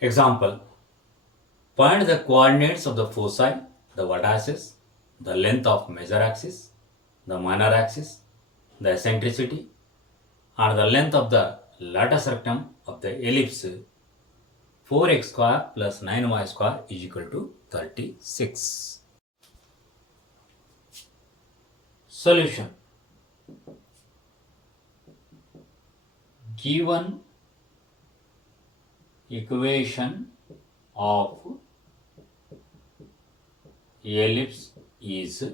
Example, find the coordinates of the foci, the vertices, the length of major axis, the minor axis, the eccentricity, and the length of the latus rectum of the ellipse 4x square plus 9y square is equal to 36. Solution. Given equation of ellipse is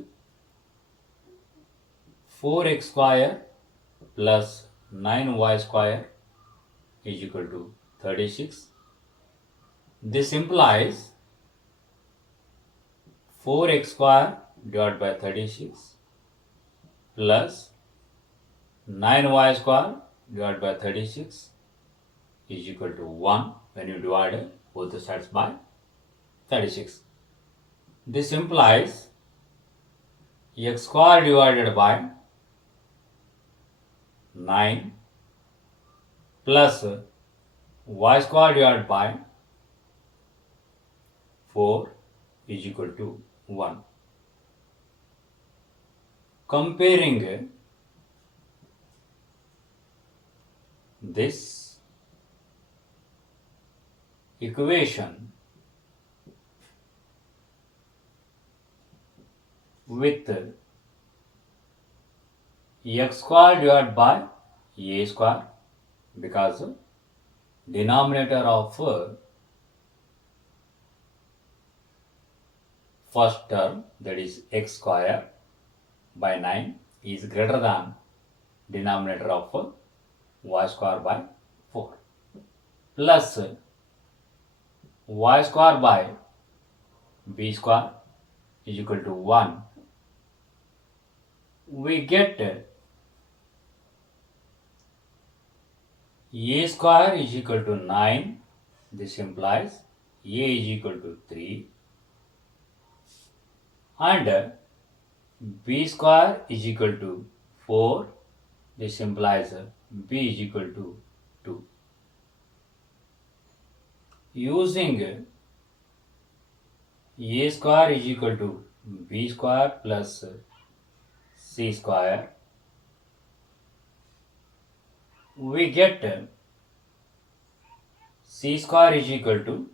4x square plus 9y square is equal to 36. This implies 4x square divided by 36 plus 9y square divided by 36 is equal to 1 when you divide both the sides by 36. This implies x square divided by 9 plus y square divided by 4 is equal to 1. Comparing this equation with x square divided by a square, because denominator of first term, that is x square by 9, is greater than denominator of y square by 4, plus y square by b square is equal to 1. We get a square is equal to 9. This implies a is equal to 3, and b square is equal to 4. This implies b is equal to 2. Using a square is equal to b square plus c square, we get c square is equal to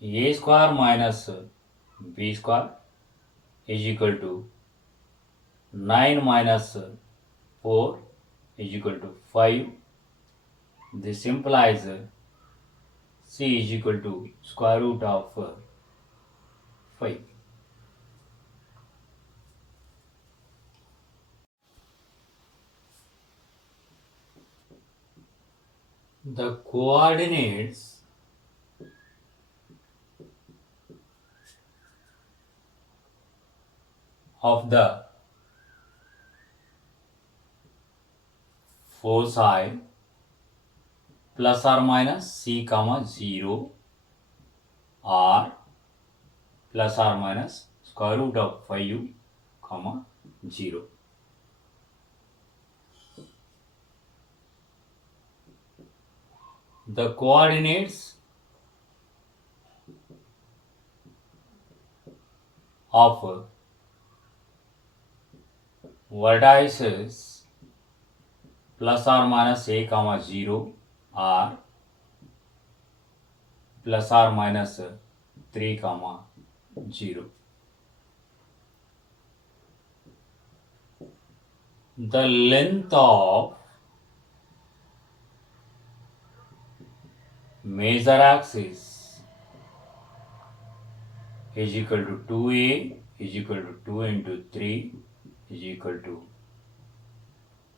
a square minus b square is equal to 9 minus 4 is equal to 5. This implies c is equal to square root of 5. The coordinates of the foci plus or minus c comma 0 or plus or minus square root of 5 comma 0. The coordinates of vertices plus or minus a comma 0 are plus or minus 3 comma 0. The length of major axis is equal to 2a is equal to 2 into 3 is equal to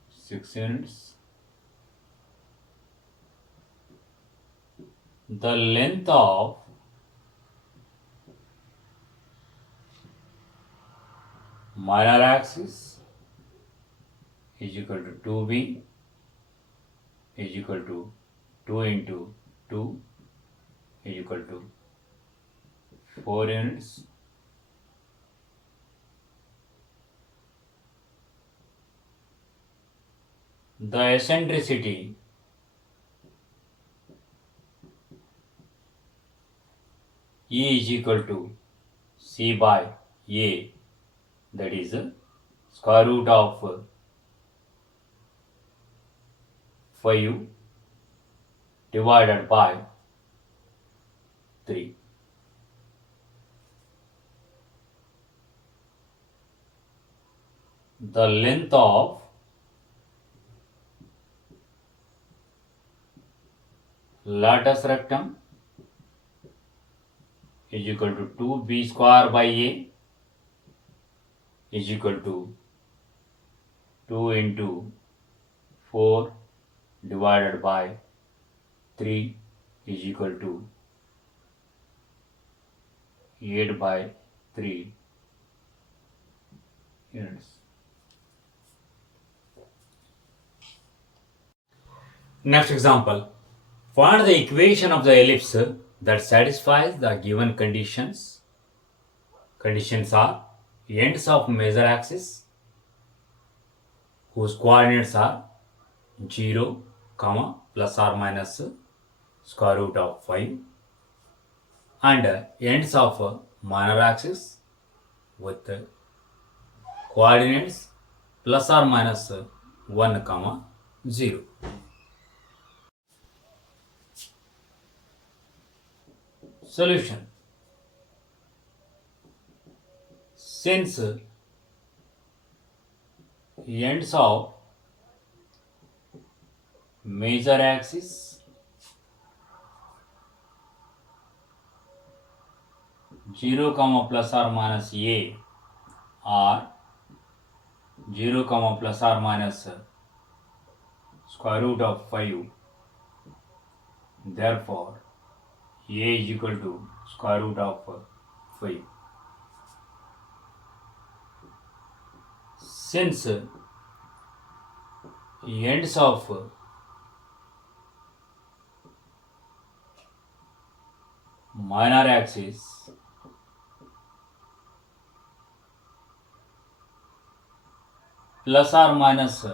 6 units. The length of minor axis is equal to 2b is equal to 2 into 2 is equal to 4 units. The eccentricity E is equal to C by A, that is square root of 5 divided by 3. The length of latus rectum is equal to 2b square by A is equal to 2 into 4 divided by 3 is equal to 8 by 3 units. Next example. Find the equation of the ellipse that satisfies the given conditions. Conditions are ends of major axis whose coordinates are 0, comma, plus or minus square root of 5, and ends of minor axis with coordinates plus or minus 1, comma, 0. Solution. Since ends of major axis 0, comma, plus or minus A are 0, comma, plus or minus square root of 5, therefore A is equal to square root of 5. Since ends of minor axis plus or minus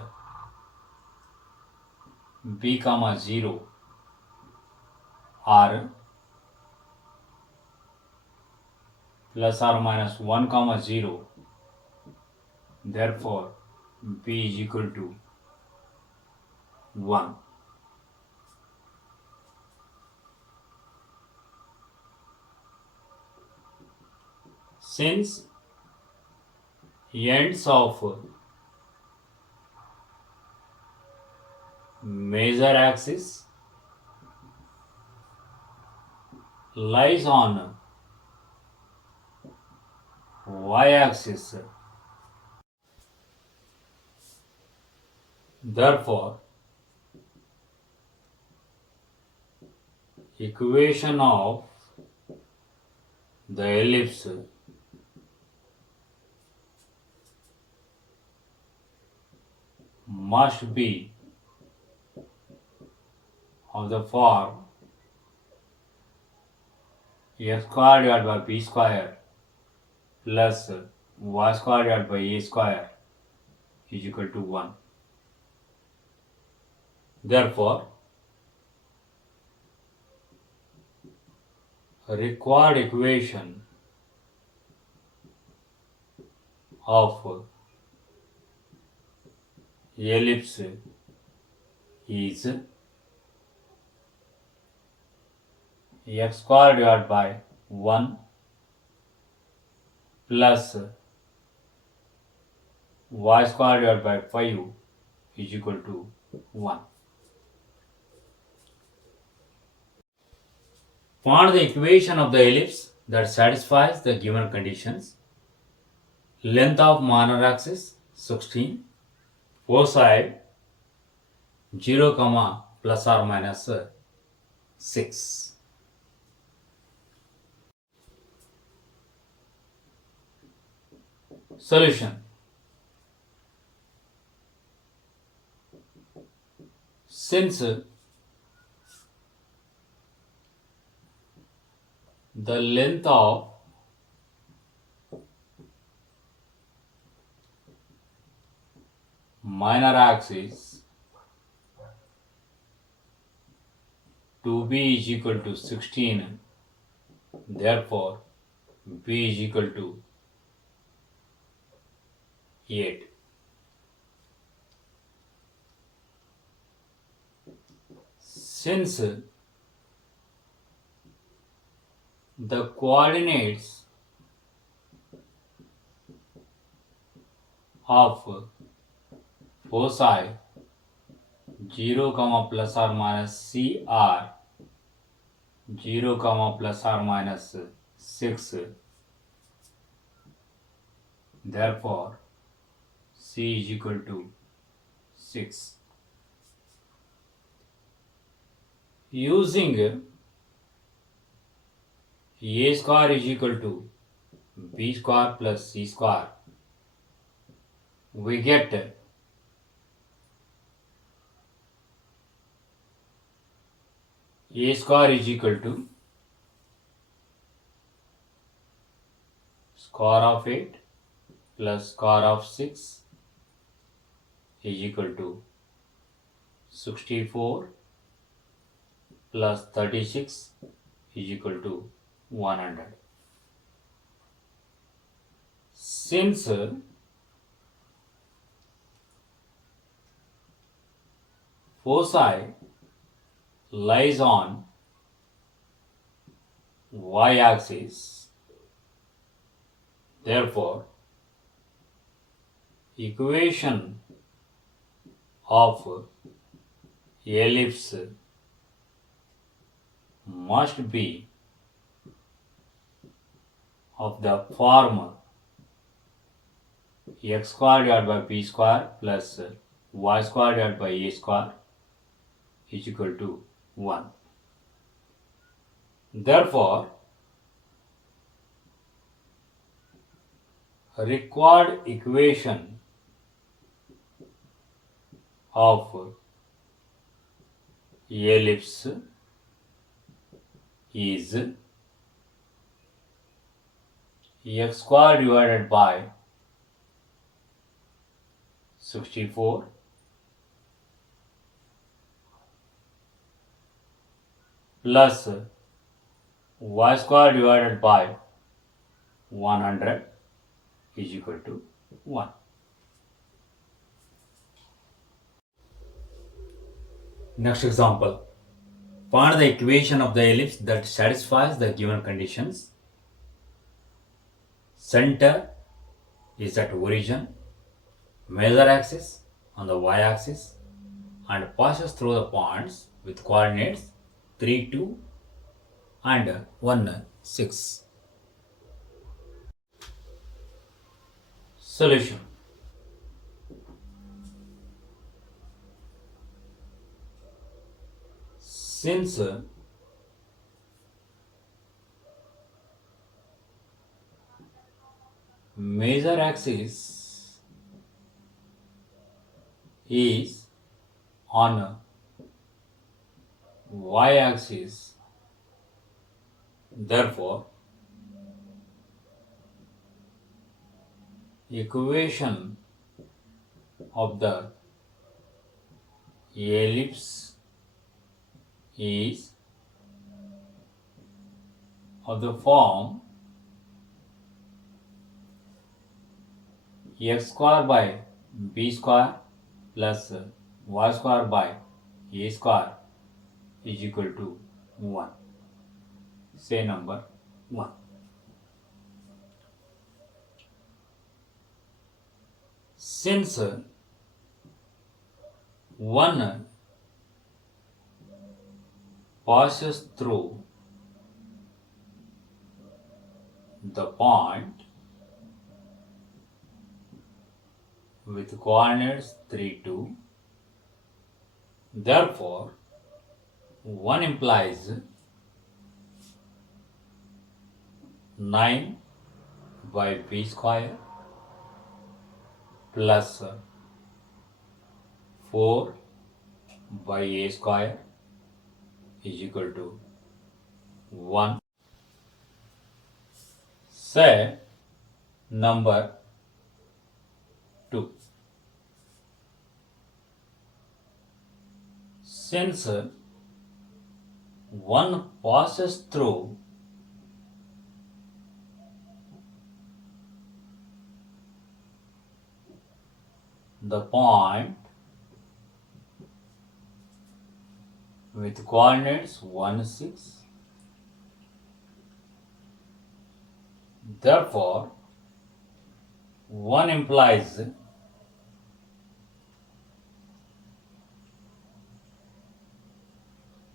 b comma 0 are plus or minus 1 comma 0, therefore b is equal to 1. Since ends of major axis lies on y-axis, therefore equation of the ellipse must be of the form x square divided by b square plus y square divided by a square is equal to 1. Therefore, required equation of ellipse is x square divided by 1 plus y square divided by 5 is equal to 1. Find the equation of the ellipse that satisfies the given conditions. Length of minor axis 16, foci 0, comma, plus or minus 6. Solution. Since the length of minor axis 2b is equal to 16, Therefore, b is equal to 8. Since the coordinates of foci 0, plus or minus c are 0, plus or minus 6, therefore c is equal to 6. Using a square is equal to b square plus c square, we get a square is equal to square of 8 plus square of 6 is equal to 64 plus 36 is equal to 100. Since foci lies on y-axis, therefore equation of ellipse must be of the form x square divided by b square plus y square divided by a square is equal to 1. Therefore, required equation of ellipse is x square divided by 64 plus y square divided by 100 is equal to 1. Next example. Find the equation of the ellipse that satisfies the given conditions. Center is at origin, major axis on the y-axis, and passes through the points with coordinates 3, 2 and 1, 6. Solution. Since major axis is on y-axis, therefore equation of the ellipse is of the form x square by b square plus y square by a square is equal to 1. Say number 1. Since 1 passes through the point with coordinates 3, 2, therefore 1 implies 9 by b square plus 4 by a square is equal to 1. Say number 2. Since 1 passes through the point with coordinates 1, 6. Therefore, 1 implies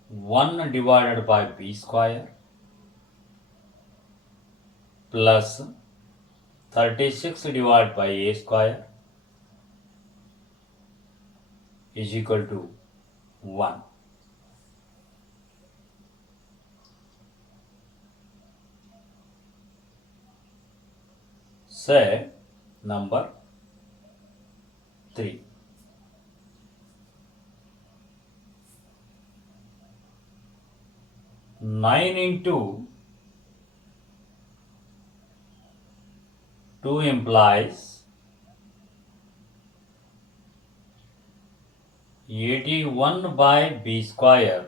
1 divided by b square plus 36 divided by a square is equal to 1. Say number 3. Nine into 2 implies 81 by b square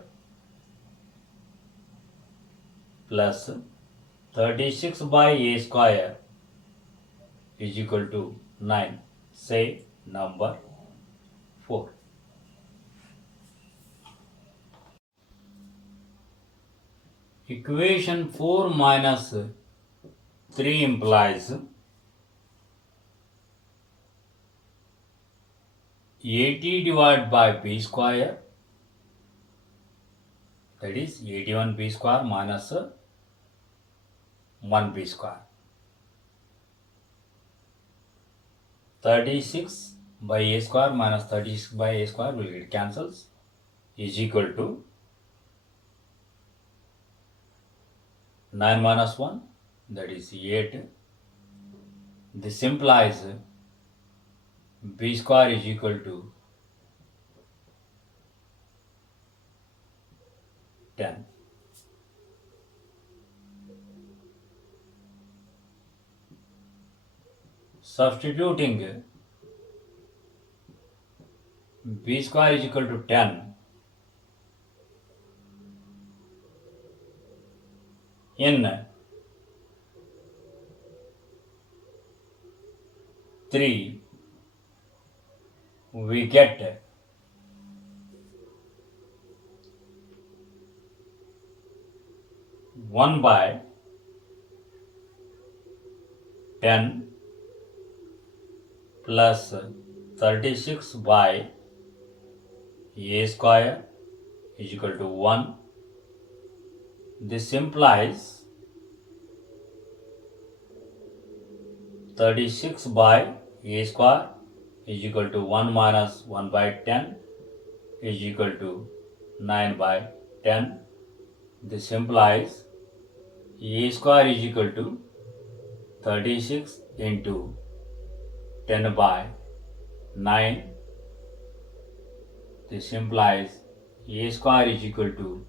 plus 36 by a square is equal to 9. Say number 4. Equation 4 minus 3 implies 80 divided by b square, that is 81 b square minus 1 b square. 36 by a square minus 36 by a square will get cancels is equal to 9 minus 1, that is 8. This implies b square is equal to 10. Substituting b square is equal to 10 in 3, we get 1 by 10 plus 36 by a square is equal to 1. This implies 36 by a square is equal to 1 minus 1 by 10 is equal to 9 by 10. This implies a square is equal to 36 into 10 by 9. This implies a square is equal to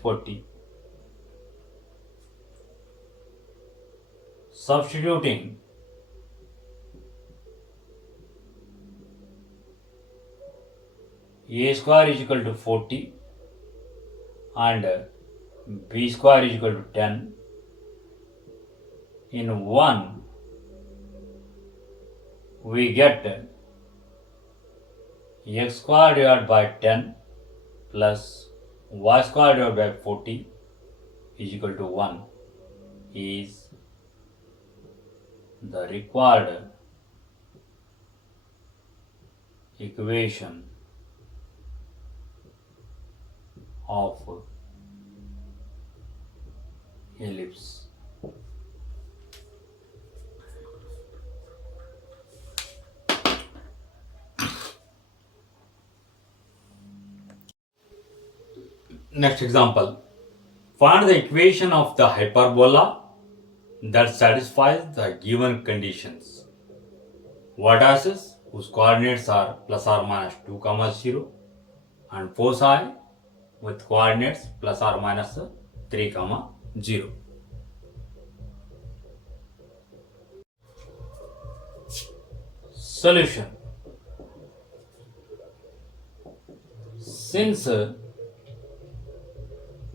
40. Substituting a square is equal to 40 and b square is equal to 10. In 1, we get x square divided by 10 plus y square divided by 40 is equal to 1 is the required equation of ellipse. Next example. Find the equation of the hyperbola that satisfies the given conditions. Vertices whose coordinates are plus or minus 2, 0 and foci with coordinates plus or minus 3, 0. Solution. Since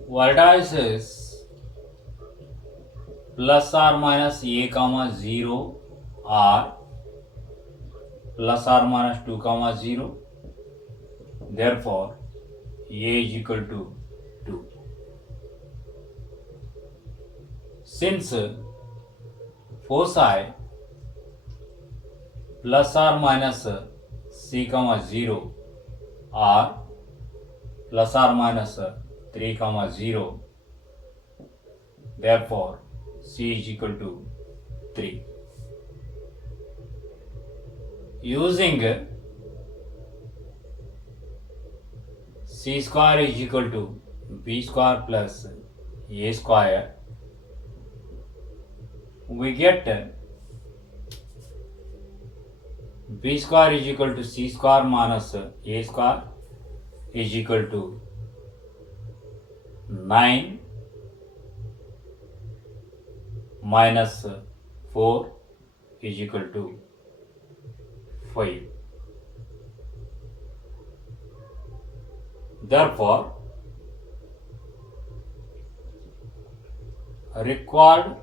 vertices plus or minus a, 0 are plus or minus 2 comma 0. Therefore a is equal to 2. Since foci plus or minus c comma 0 are plus or minus 3 comma 0, therefore c is equal to 3. Using c square is equal to b square plus a square, we get b square is equal to c square minus a square is equal to 9 minus 4 is equal to 5. Therefore, required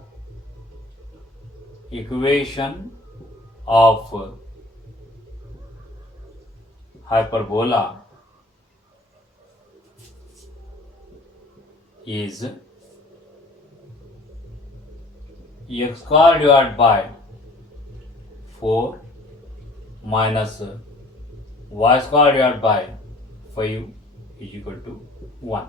equation of hyperbola is x square divided by 4 minus y square divided by 5 is equal to 1.